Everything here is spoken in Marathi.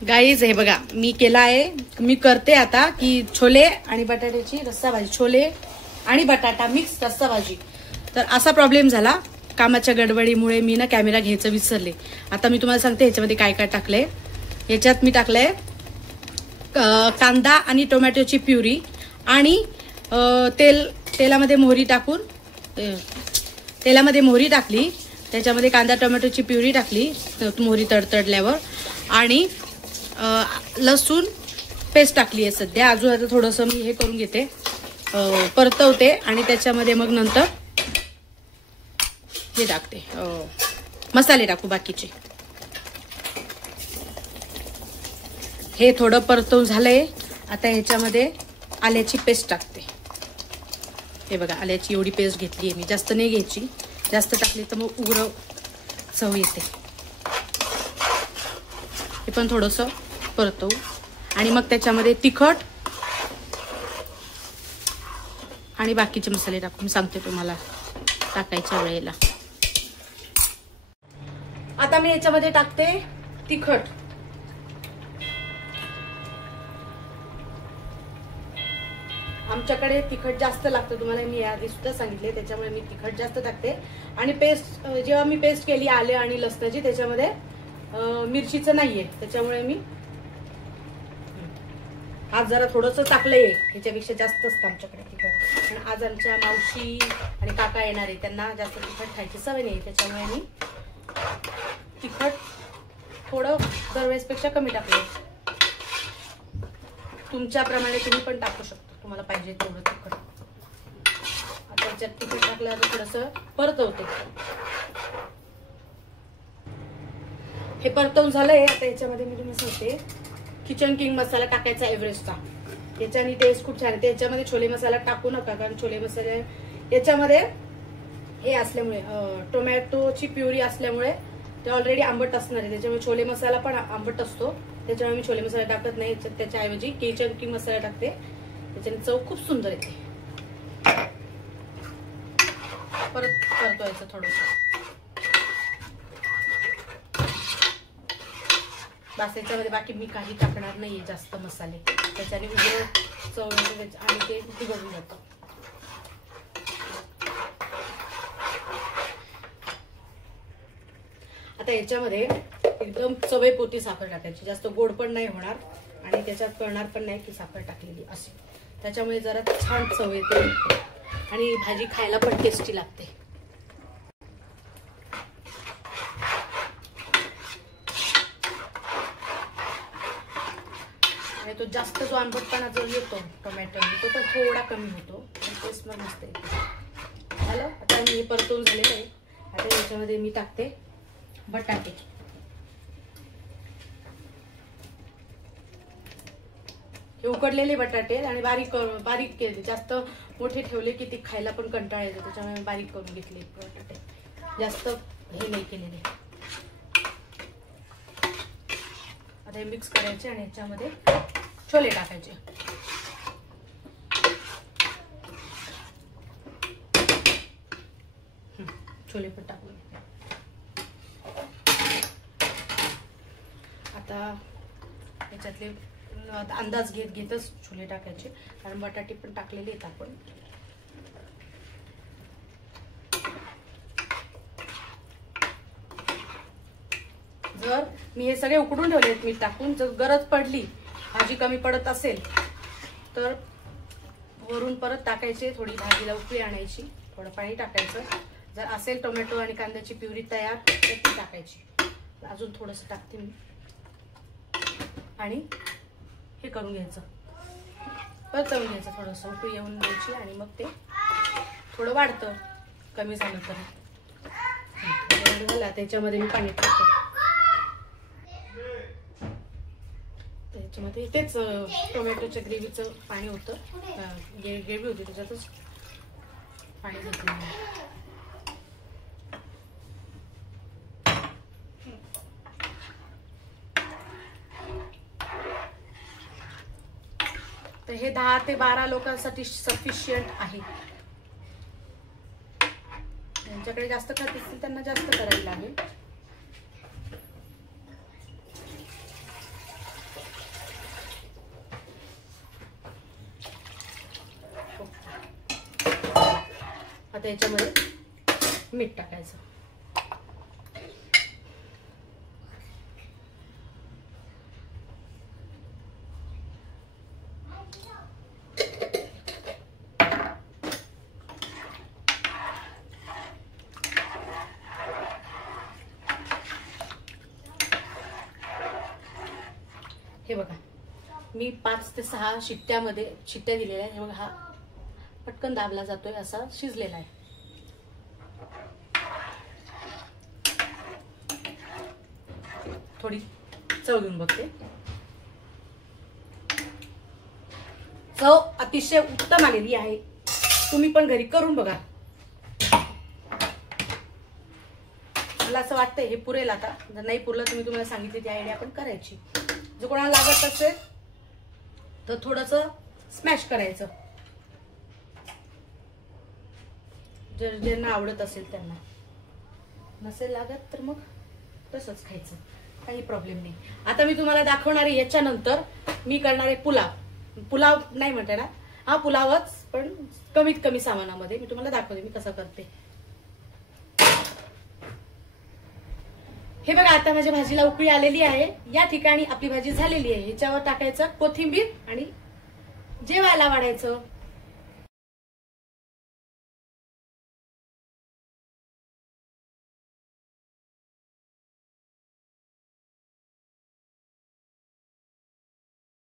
गाईज हे बघा मी केला आहे, मी करते आता की छोले आणि बटाट्याची रस्सा भाजी, छोले आणि बटाटा मिक्स रस्सा भाजी. तर असा प्रॉब्लेम झाला कामाच्या गडबडीमुळे, मी ना कॅमेरा घ्यायचं विसरले. आता मी तुम्हाला सांगते ह्याच्यामध्ये काय काय टाकलंय. ह्याच्यात मी टाकलंय कांदा आणि टोमॅटोची प्युरी आणि तेलामध्ये मोहरी टाकून तेलामध्ये मोहरी टाकली, त्याच्यामध्ये कांदा टोमॅटोची प्युरी टाकली मोहरी तडतडल्यावर, आणि लसूण पेस्ट टाकली आहे सध्या. अजून आता थोडंसं मी हे करून घेते, परतवते आणि त्याच्यामध्ये मग नंतर हे टाकते, मसाले टाकू बाकीचे. हे थोडं परतवून झालंय. आता ह्याच्यामध्ये आल्याची पेस्ट टाकते. हे बघा आल्याची एवढी पेस्ट घेतली आहे मी, जास्त नाही घ्यायची, जास्त टाकली तर मग उग्र चव येते. हे पण थोडंसं परतवू आणि मग त्याच्यामध्ये तिखट आणि बाकीचे मसाले टाकून सांगते तुम्हाला टाकायच्या वेळेला. आता मी याच्यामध्ये टाकते तिखट. आमच्याकडे तिखट जास्त लागतं, तुम्हाला मी आधी सुद्धा सांगितले, त्याच्यामुळे मी तिखट जास्त टाकते. आणि पेस्ट जेव्हा मी पेस्ट केली आले आणि लसणाची, त्याच्यामध्ये मिरचीचं नाहीये, त्याच्यामुळे मी आज जरा थोडंसं टाकलंय. ह्याच्यापेक्षा जास्त असतं आमच्याकडे तिखट. पण आज आमच्या मावशी आणि काका येणार आहे, त्यांना जास्त तिखट खायची सवय नाही, त्याच्यामुळे मी तिखट थोडं दरवेळेसपेक्षा कमी टाकले. तुमच्याप्रमाणे तुम्ही पण टाकू शकता, तुम्हाला पाहिजे तेवढं तिखट. आता याच्यात तिखट टाकल्यावर थोडंसं परतवते. हे परतवून झालंय. आता याच्यामध्ये मी तुम्हाला सांगते किचन किंग मसाला टाकायचा एव्हरेस्टचा, याच्याने टेस्ट खूप छान येते. याच्यामध्ये छोले मसाला टाकू नका, कारण छोले मसाले याच्यामध्ये हे असल्यामुळे टोमॅटोची प्युरी असल्यामुळे ते ऑलरेडी आंबट असणार आहे, त्याच्यामुळे छोले मसाला पण आंबट असतो, त्याच्यामुळे मी छोले मसाला टाकत नाही. त्याच्याऐवजी किचन किंग मसाला टाकते, त्याच्याने चव खूप सुंदर येते. परत परतवायचं थोडंसं. बस याच्यामध्ये बाकी मी काही टाकणार नाहीये जास्त मसाले, त्याच्याने उघड चव येते आणि ते बिघडून जातं. आता याच्यामध्ये एकदम चवेपोटी साखर टाकायची, जास्त गोड पण नाही होणार आणि त्याच्यात कळणार पण नाही की साखर टाकलेली अशी, त्याच्यामुळे जरा छान चव येते आणि भाजी खायला पण टेस्टी लागते. तो जास्त जो आंबटपणा जो येतो टोमॅटो तो पण थोडा कमी होतो, टेस्ट पण मस्त येते. झालं. आता मी हे परतून झालेलं आहे. आता याच्यामध्ये मी टाकते बटाटे. हे उकडलेले बटाटे आणि बारीक केले, जास्त मोठे ठेवले की ते खायला पण कंटाळा येतो, त्याच्यामुळे बारीक करून घेतले बटाटे, जास्त हे नाही केलेले. आता हे मिक्स करायचे आणि याच्यामध्ये छोले टाकायचे. छोले पण टाकून आता याच्यातले अंदाज घेतच छोले टाकायचे, कारण बटाटे पण टाकलेले आहेत आपण. जर मी हे सगळे उकडून ठेवले मीठ टाकून, जर गरज पडली भाजी कमी पडत असेल तर वरून परत टाकायचे, थोडी भाजीला उकळी आणायची, थोडं पाणी टाकायचं. जर असेल टोमॅटो आणि कांद्याची प्युरी तयार तर ती टाकायची. अजून थोडंसं टाकते मी आणि हे करून घ्यायचं, परतवून घ्यायचं, थोडंसं उकळी येऊन द्यायची आणि मग ते थोडं वाढतं कमी झालं तर. झालं. त्याच्यामध्ये मी पाणी टाकते, त्याच्यामध्ये तेच टोमॅटोच्या ग्रेव्हीचं पाणी होतं, ग्रेव्ही होती त्याच्यातच पाणी घेतलं. तर हे 10 ते 12 लोकांसाठी सफिशियंट आहे. ज्यांच्याकडे जास्त खात असतील त्यांना जास्त करायला लागेल. आता याच्यामध्ये मीठ टाकायचं. हे बघा मी 5 ते 6 शिट्ट्या दिलेल्या आहेत. हे बघा हा पटकन दाबला जातोय, असा शिजलेला आहे. थोडी चव घेऊन बघते. चव अतिशय उत्तम आलेली आहे. तुम्ही पण घरी करून बघा. मला असं वाटतंय हे पुरेल. आता जर नाही पुरलं तर मी तुम्हाला सांगितली ती आयडिया पण करायची. जर कोणाला लागत असेल तर थोडंसं स्मॅश करायचं, जर ज्यांना आवडत असेल त्यांना. नसेल लागत तर मग तसंच खायचं, काही प्रॉब्लेम नाही. आता मी तुम्हाला दाखवणार आहे याच्यानंतर मी करणार आहे पुलाव नाही म्हणते ना, हा पुलावच पण कमीत कमी सामानामध्ये मी तुम्हाला दाखवते मी कसं करते. हे बघा आता माझ्या भाजीला उकळी आलेली आहे. या ठिकाणी आपली भाजी झालेली आहे. ह्याच्यावर टाकायचं कोथिंबीर आणि जेवायला वाढायचं.